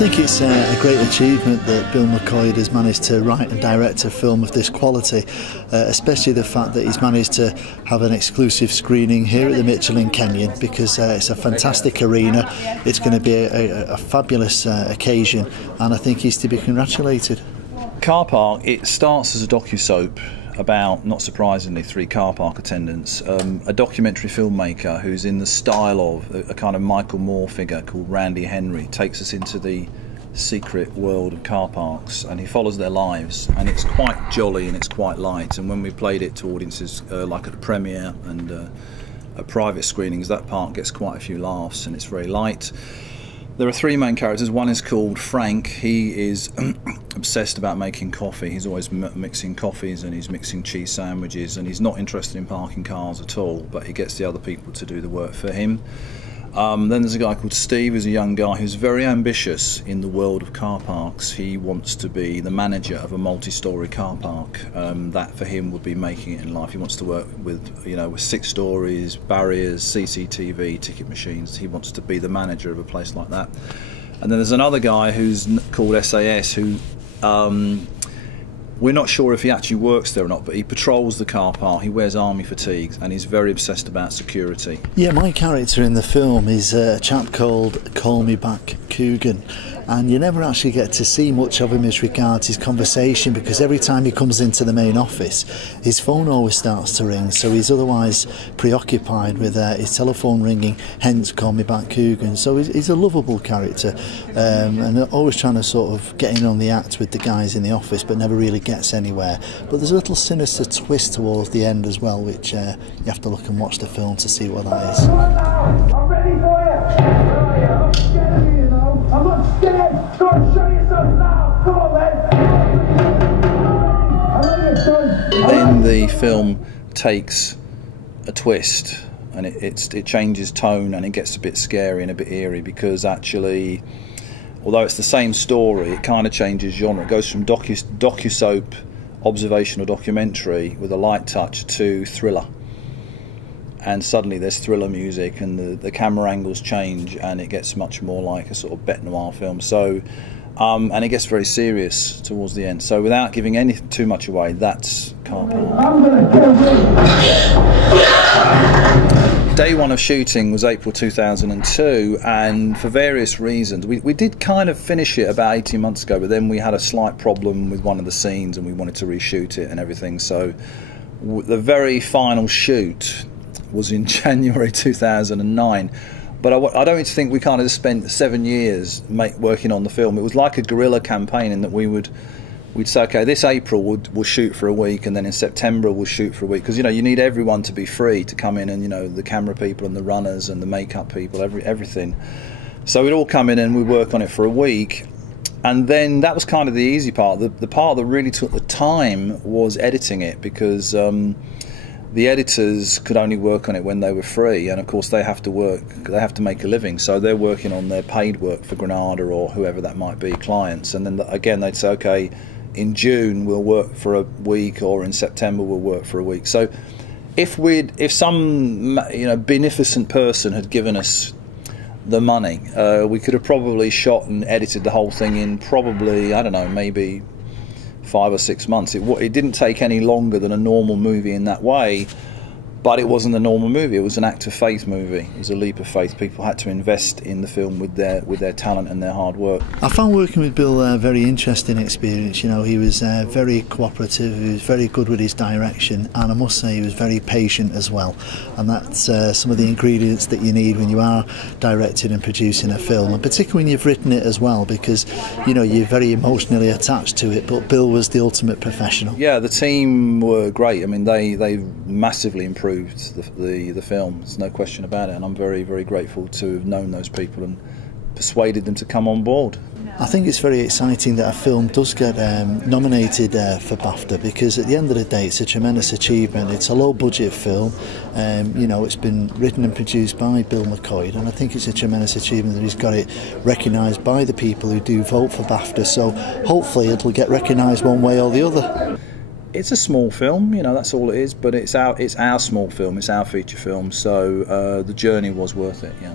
think it's a great achievement that Bill McCoid has managed to write and direct a film of this quality, especially the fact that he's managed to have an exclusive screening here at the Mitchell and Kenyon, because it's a fantastic arena. It's going to be a fabulous occasion, and I think he's to be congratulated. Car Park, it starts as a docu-soap about, not surprisingly, 3 car park attendants. A documentary filmmaker who's in the style of a kind of Michael Moore figure called Randy Henry takes us into the secret world of car parks, and he follows their lives, and it's quite jolly and it's quite light. And when we played it to audiences like at the premiere and at private screenings, that part gets quite a few laughs and it's very light. There are 3 main characters. One is called Frank. He is obsessed about making coffee. He's always mixing coffees, and he's mixing cheese sandwiches, and he's not interested in parking cars at all, but he gets the other people to do the work for him. Then there's a guy called Steve, who's a young guy who's very ambitious in the world of car parks. He wants to be the manager of a multi-storey car park. That for him would be making it in life. He wants to work with, you know, with 6 stories, barriers, CCTV, ticket machines. He wants to be the manager of a place like that. And then there's another guy who's called SAS, who we're not sure if he actually works there or not, but he patrols the car park, he wears army fatigues, and he's very obsessed about security. Yeah, my character in the film is a chap called Call Me Back Coogan, and you never actually get to see much of him as regards his conversation, because every time he comes into the main office his phone always starts to ring, so he's otherwise preoccupied with his telephone ringing, hence Call Me Back Coogan. So he's a lovable character, and always trying to sort of get in on the act with the guys in the office, but never really gets anywhere. But there's a little sinister twist towards the end as well, which you have to look and watch the film to see what that is. I'm ready for you! I'm not scared of you, I'm not scared! Go and show yourself now! Come on, then! Then the film takes a twist, and it changes tone, and it gets a bit scary and a bit eerie, because actually, although it's the same story, it kind of changes genre. It goes from docu-soap, observational documentary with a light touch, to thriller. And suddenly there's thriller music, and the camera angles change, and it gets much more like a sort of bête noir film. So, and it gets very serious towards the end. So without giving too much away, that's Car Park. Day 1 of shooting was April 2002, and for various reasons, we did kind of finish it about 18 months ago, but then we had a slight problem with one of the scenes, and we wanted to reshoot it and everything. So the very final shoot was in January 2009, but I don't think we kind of spent 7 years working on the film. It was like a guerrilla campaign, in that we'd say, okay, this April we'll shoot for a week, and then in September we'll shoot for a week, because you need everyone to be free to come in, and the camera people and the runners and the makeup people, everything. So we'd all come in and we'd work on it for a week, and then that was kind of the easy part. The part that really took the time was editing it, because the editors could only work on it when they were free, and of course they have to make a living, so they're working on their paid work for Granada or whoever that might be, clients, and then again they'd say, okay, in June we'll work for a week, or in September we'll work for a week. So if some beneficent person had given us the money, we could have probably shot and edited the whole thing in probably, I don't know, maybe 5 or 6 months. It didn't take any longer than a normal movie in that way, but it wasn't a normal movie. It was an act of faith movie. It was a leap of faith. People had to invest in the film with their talent and their hard work. I found working with Bill a very interesting experience. He was very cooperative, he was very good with his direction, and I must say he was very patient as well. And that's some of the ingredients that you need when you are directing and producing a film, and particularly when you've written it as well, because you're very emotionally attached to it. But Bill was the ultimate professional. Yeah, the team were great. I mean, they massively improved the film. There's no question about it, and I'm very, very grateful to have known those people and persuaded them to come on board. I think it's very exciting that a film does get nominated for BAFTA, because at the end of the day it's a tremendous achievement. It's a low budget film, it's been written and produced by Bill McCoid, and I think it's a tremendous achievement that he's got it recognised by the people who do vote for BAFTA, so hopefully it'll get recognised one way or the other. It's a small film, that's all it is, but it's our small film, it's our feature film, so the journey was worth it, yeah.